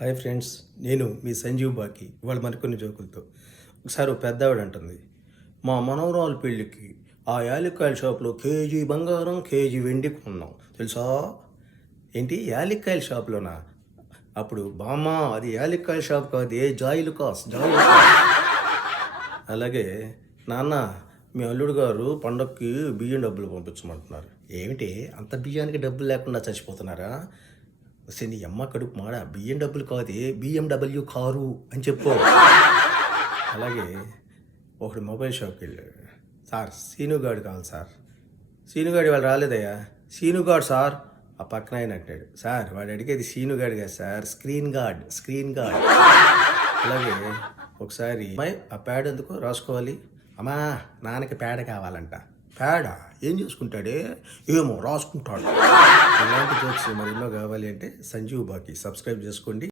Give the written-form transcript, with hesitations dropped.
Hi friends, నేను మీ సంజీవ్ బాకి. ఇవాళ మరికొన్ని జోకులతో. ఒకసారి ఒక పెద్దావిడ అంటుంది, మా మనవరాలు పెళ్ళికి ఆ యాలక్కాయల షాప్లో కేజీ బంగారం కేజీ వెండి కొన్నాం తెలుసా. ఏంటి యాలక్కాయల షాప్లోనా? అప్పుడు బామ్మ, అది యాలక్కాయల షాప్ కాదు, జాయిలుకాస్. అలాగే నాన్న, మీ అల్లుడు గారు పండక్కి బియ్యం డబ్బులు పంపించమంటున్నారు. ఏమిటి అంత బియ్యానికి డబ్బులు లేకుండా చచ్చిపోతున్నారా? వస్తే నీ అమ్మ కడుపు మాడ, బియ్యం డబ్బులు కాదు, బిఎండబ్ల్యూ కారు అని చెప్పు. అలాగే ఒకడు మొబైల్ షాప్కి వెళ్ళాడు. సార్ సీనుగాడు కావాలి సార్. సీనుగాడు వాళ్ళు రాలేదయ్యా. సీనుగాడు సార్. ఆ పక్కన ఆయన అంటాడు, సార్ వాడు అడిగేది సీనుగాడు కాదు సార్, స్క్రీన్ గార్డ్. అలాగే ఒకసారి అమ్మాయి, ఆ ప్యాడ్ ఎందుకు రాసుకోవాలి? అమ్మా, నాన్నకి ప్యాడ్ కావాలంట. ప్యాడా ఏం చేసుకుంటాడే? ఏమో రాసుకుంటాడు. ఇలాంటి జోక్స్ మరి ఎన్నో కావాలి అంటే సంజీవ్ బాకి సబ్స్క్రైబ్ చేసుకోండి.